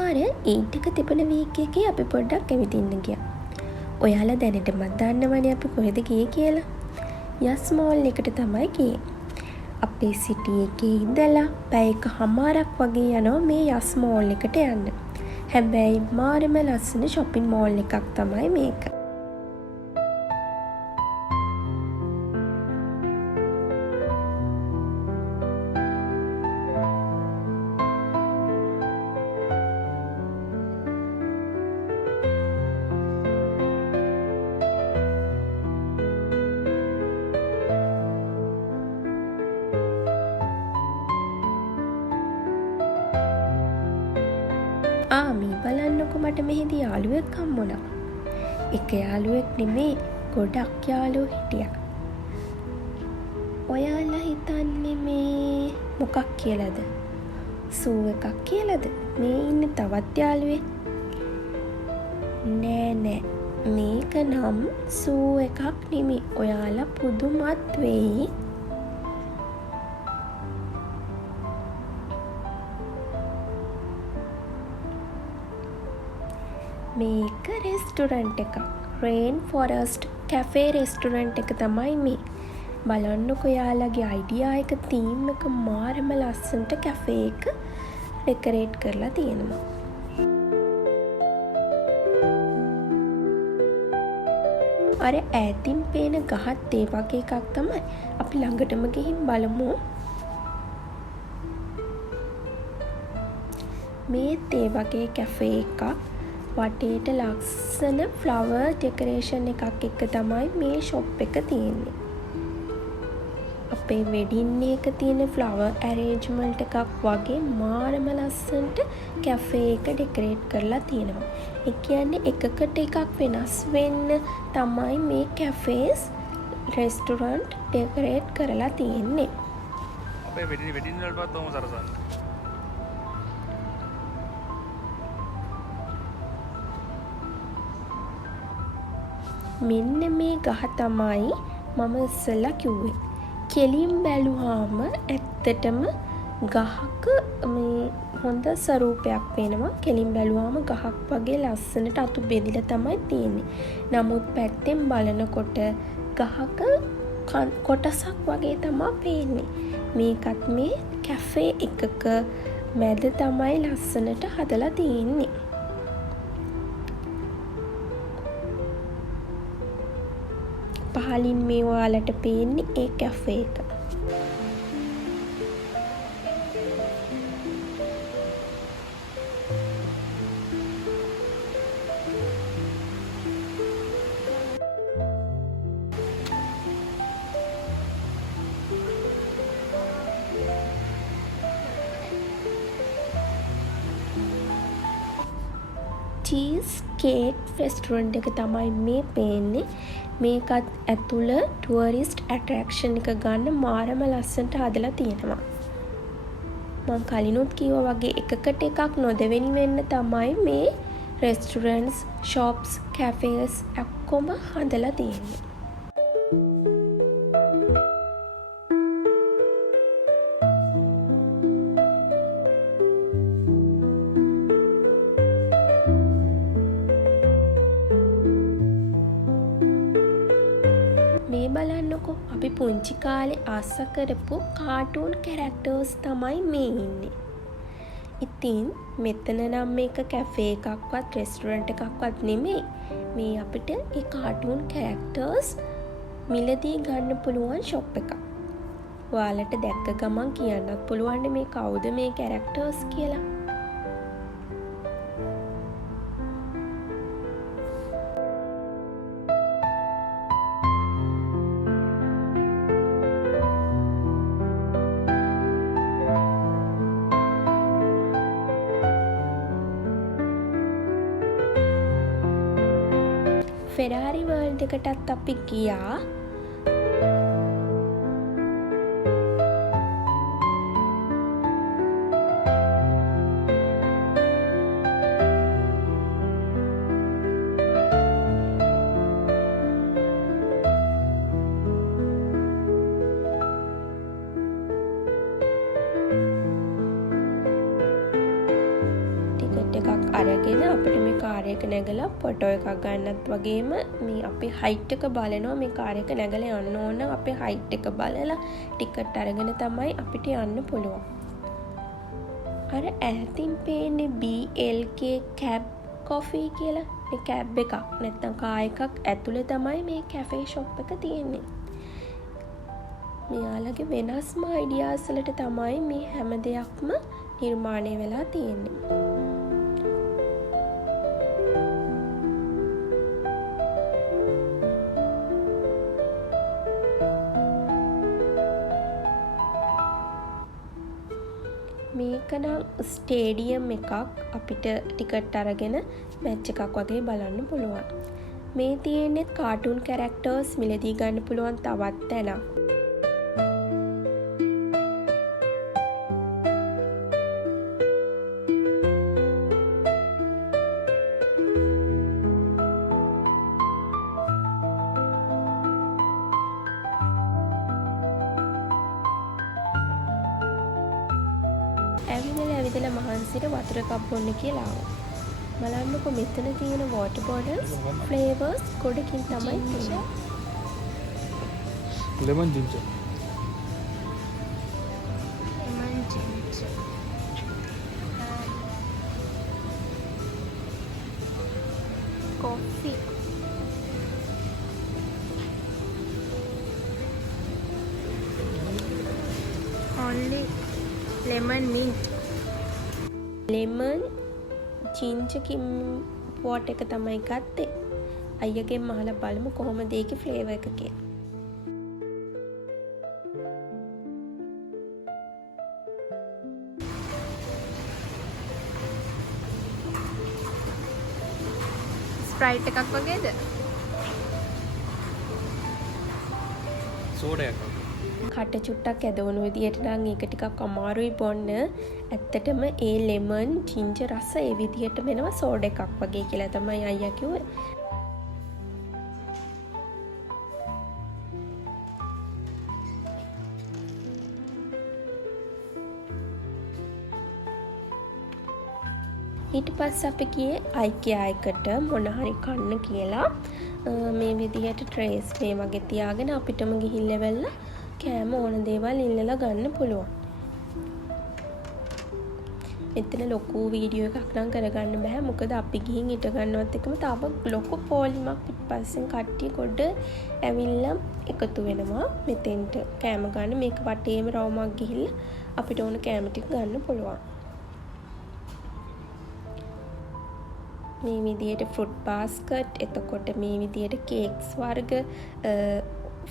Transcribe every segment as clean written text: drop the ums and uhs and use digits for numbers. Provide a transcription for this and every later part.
පාර ඊට් එක තිබුණ වීක් එකේ අපි පොඩ්ඩක් ඇවිදින්න ගියා. ඔයාලා දැනටමත් දන්නවනේ අපි කොහෙද ගියේ කියලා. යස් මෝල් එකට තමයි ගියේ. අපේ සිටි එකේ ඉඳලා පැය එකහමාරක් වගේ යනවා මේ යස් මෝල් එකට යන්න. හැබැයි මාරම ලස්සන shopping mall එකක් තමයි මේක. මේ බලන්නකො මට මෙහිදී යාළුවෙක් හම්බුණා. එක යාළුවෙක් නෙමේ ගොඩක් යාළුවෝ හිටියා. ඔයාලා හිතන්නේ මේ මොකක් කියලාද? සූ එකක් කියලාද? මේ ඉන්නේ තවත් යාළුවෙක්. නෑ මේක නම් සූ එකක් නෙමේ. ඔයාලා පුදුමත් වෙයි. මේක රෙස්ටොරන්ට් එකක්. රේන් ෆොරස්ට් කැෆේ රෙස්ටොරන්ට් එක තමයි මේ. බලන්නකො යාළුවගේ අයිඩියා එක තීම් එක මාරම ලස්සනට කැෆේ එක ඩෙකරේට් කරලා තියෙනවා. අර ඈතින් පේන ගහත් ඒ වගේ එකක් තමයි. අපි ළඟටම ගිහින් බලමු. මේත් ඒ වගේ කැෆේ එකක්. වටේට ලස්සන ෆ්ලවර් ඩෙකරේෂන් එකක් එක්ක තමයි මේ ෂොප් එක තියෙන්නේ. අපේ වෙඩින් එක තියෙන ෆ්ලවර් ඇරේන්ජ්මන්ට් එකක් වගේ මාරම ලස්සනට කැෆේ එක ඩෙකරේට් කරලා තියෙනවා. ඒ කියන්නේ එකකට එකක් වෙනස් වෙන්න තමයි මේ කැෆේස් රෙස්ටොරන්ට් ඩෙකරේට් කරලා තියෙන්නේ. අපේ වෙඩින් වලටවත් තෝම සරසන්න. මෙන්න මේ ගහ තමයි මම ඉස්සෙල්ලා කිව්වේ. කෙලින් බැලුවාම ඇත්තටම ගහක මේ හොඳ ස්වරූපයක් වෙනවා. කෙලින් බැලුවාම ගහක් වගේ ලස්සනට අතු බෙදිලා තමයි තියෙන්නේ. නමුත් පැත්තෙන් බලනකොට ගහක කොටසක් වගේ තමයි පේන්නේ. මේකත් මේ කැෆේ එකක මැද තමයි ලස්සනට හදලා තියෙන්නේ. පහලින් මේ ඔයාලට පේන්නේ ඒ කැෆේ එක. චීස් කේක් රෙස්ටොරන්ට් එක තමයි මේ පේන්නේ. මේකත් ඇතුළ ටුවරිස්ට් ඇට්‍රැක්ෂන් එක ගන්න මාරම ලස්සනට හදලා තියෙනවා. මම කලිනුත් කිව්වා වගේ එකකට එකක් නොදෙවෙනි වෙන්න තමයි මේ රෙස්ටොරන්ට්ස්, ෂොප්ස්, කැෆේස් ඔක්කොම හදලා තියෙන්නේ. මේ බලන්නකො අපි පුංචි කාලේ ආස කරපු කාටූන් කැරක්ටර්ස් තමයි මේ ඉන්නේ. ඉතින් මෙතන නම් මේක කැෆේ එකක්වත් රෙස්ටොරන්ට් එකක්වත් නෙමෙයි. මේ අපිට ඒ කාටූන් කැරක්ටර්ස් මිලදී ගන්න පුළුවන් ෂොප් එකක්. ඔයාලට දැක්ක ගමන් කියන්නත් පුළුවන් මේ කවුද මේ කැරක්ටර්ස් කියලා. ෆෙරාරි වර්ල්ඩ් එකටත් අපි ගියා. ටිකට් එකක් අරගෙන අපිට මේ කාර් එක නැගලා ෆොටෝ එකක් ගන්නත් වගේම මේ අපේ හයිට් එක බලනවා මේ කාර් එක නැගලා යන්න ඕන නම් අපේ හයිට් එක බලලා ටිකට් අරගෙන තමයි අපිට යන්න පුළුවන්. අර ඈතින් පේන්නේ BLK කැබ් කොෆී කියලා මේ කැබ් එකක් නැත්නම් කාර් එකක් ඇතුලේ තමයි මේ කැෆේ ෂොප් එක තියෙන්නේ. මෙයාලගේ වෙනස්ම අයිඩියාස් වලට තමයි මේ හැම දෙයක්ම නිර්මාණය වෙලා තියෙන්නේ. මේක නම් ස්ටේඩියම් එකක් අපිට ටිකට් අරගෙන මැච් එකක් වගේ බලන්න පුළුවන්. මේ තියෙන්නේ කාටුන් කැරක්ටර්ස් මිලදී ගන්න පුළුවන් තවත් තැනක්. ඇවිදලා මහන්සියට වතුර එකක් බොන්න කියලා ආවා. බලන්නකො මෙතන තියෙන වෝටර් බොටල්ස් ෆ්ලේවර්ස් ගොඩකින් තමයි තියෙන්නේ. lemon ginger. Coffee. Only lemon mint. lemon ginger pot එක තමයි ගත්තේ. අයියගෙන් අහලා බලමු කොහොමද ඒකේ ෆ්ලේවර් එක කියලා. ස්ප්‍රයිට් එකක් වගේද? සෝඩා එකක්. කට චුට්ටක් ඇදවුණු විදියට නම් ඒක ටිකක් අමාරුයි බොන්න. ඇත්තටම ඒ ලෙමන් ජින්ජර් රස ඒ විදියට වෙනවා සෝඩා එකක් වගේ කියලා තමයි අයියා කිව්වේ. ඊට පස්සේ අපි ගියේ IKEA එකට මොන හරි කන්න කියලා. මේ විදියට ට්‍රේස් මේ වගේ තියාගෙන අපිටම ගිහිල්ලා වෙලා කෑම ඕන දේවල් ඉල්ලලා ගන්න පුළුවන්. මෙතන ලොකු වීඩියෝ එකක් නම් කරගන්න බෑ. මොකද අපි ගිහින් ඉට ගන්නවත් එකම තාම ලොකු පොලිමක් පිටපස්සෙන් කට්ටිය කොට ඇවිල්ලා එකතු වෙනවා. මෙතෙන්ට කෑම ගන්න මේක වටේම රවුමක් ගිහිල්ලා අපිට ඕන කෑම ටික ගන්න පුළුවන්. මේ විදියට ෆෘට් බාස්කට්, එතකොට මේ විදියට කේක්ස් වර්ග,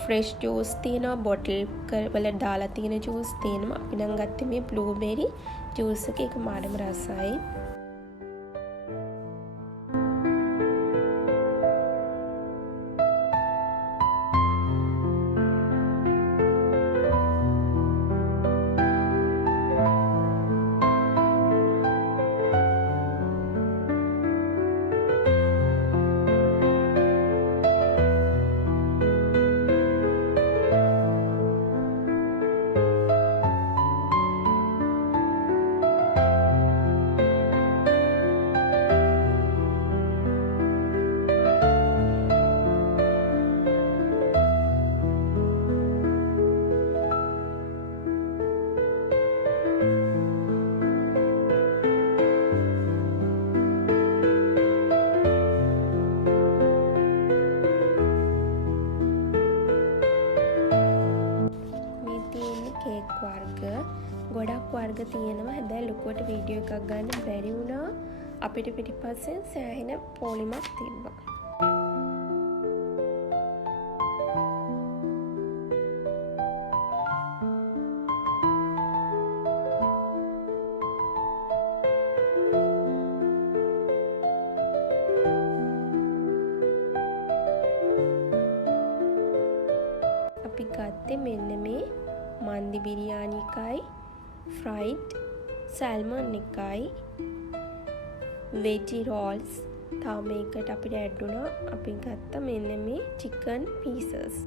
ෆ්‍රෙෂ් ජූස් තියෙනවා, බොටල් වල දාලා තියෙන ජූස් තියෙනවා. අපි නම් ගත්තේ මේ බ්ලූබෙරි ජූස් එක. ඒක මාරම රසයි. ගොඩක් වර්ග තියෙනවා. හැබැයි ලොකුවට වීඩියෝ එකක් ගන්න බැරි වුණා. අපිට පිටිපස්සෙන් සෑහෙන පොලිමක් තිබ්බා. අපි ගත්තේ මෙන්න මේ මන්දි බිරියානි එකයි, ෆ්‍රයිඩ් සැල්මන් එකයි, වෙජි රෝල්ස් තාම මේකට අපිට ඇඩ් වුණා. අපි ගත්ත මෙන්න මේ චිකන් පීසස්.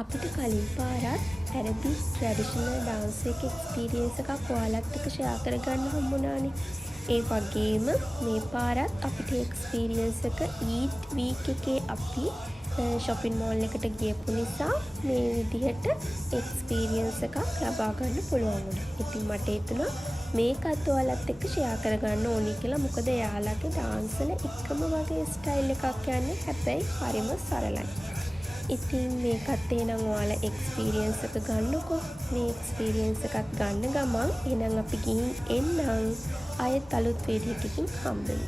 අපිට කලින් පාරත් ඇරබික් ට්‍රැඩිෂනල් ඩාන්ස් එක එක්ස්පීරියන්ස් එකක් ඔයාලත් එක්ක ෂෙයා කරගන්න හම්බුණානේ. ඒ වගේම මේ පාරත් අපිට එක්ස්පීරියන්ස් එක ඊට් වීක් එකේ අපි shopping mall එකට ගියපු නිසා මේ විදිහට එක්ස්පීරියන්ස් එකක් ලබා ගන්න පුළුවන් වුණා. ඉතින් මට හිතුණා මේකත් ඔයාලත් එක්ක ෂෙයා කරගන්න ඕනි කියලා. මොකද එයාලගේ ඩාන්ස් වල එකම වගේ ස්ටයිල් එකක් යන්නේ. හැබැයි හරිම සරලයි. ඉතින් මේකත් එනම් ඔයාලා එක්ස්පීරියන්ස් එක ගන්නකො. මේ එක්ස්පීරියන්ස් එකත් ගන්න ගමන් එහෙනම් අපි ගිහින් එන්නම්. ආයෙත් අලුත් වීඩියෝ එකකින් හම්බෙමු.